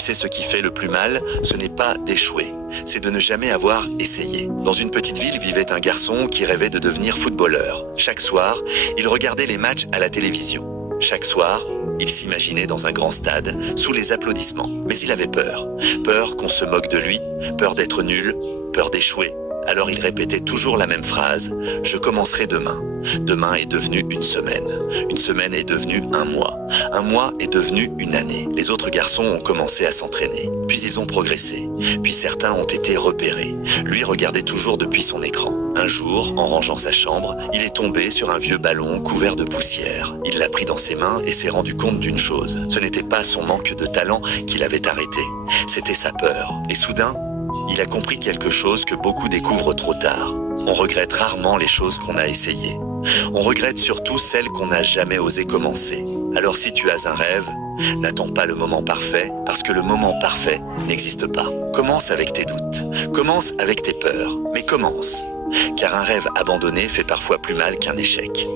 sais, ce qui fait le plus mal, ce n'est pas d'échouer, c'est de ne jamais avoir essayé. Dans une petite ville vivait un garçon qui rêvait de devenir footballeur. Chaque soir, il regardait les matchs à la télévision. Chaque soir, il s'imaginait dans un grand stade, sous les applaudissements. Mais il avait peur. Peur qu'on se moque de lui, peur d'être nul, peur d'échouer. Alors il répétait toujours la même phrase, « Je commencerai demain ». Demain est devenu une semaine est devenue un mois est devenu une année. Les autres garçons ont commencé à s'entraîner, puis ils ont progressé, puis certains ont été repérés. Lui regardait toujours depuis son écran. Un jour, en rangeant sa chambre, il est tombé sur un vieux ballon couvert de poussière. Il l'a pris dans ses mains et s'est rendu compte d'une chose. Ce n'était pas son manque de talent qui l'avait arrêté, c'était sa peur. Et soudain, il a compris quelque chose que beaucoup découvrent trop tard. On regrette rarement les choses qu'on a essayées. On regrette surtout celles qu'on n'a jamais osé commencer. Alors si tu as un rêve, n'attends pas le moment parfait, parce que le moment parfait n'existe pas. Commence avec tes doutes, commence avec tes peurs, mais commence. Car un rêve abandonné fait parfois plus mal qu'un échec.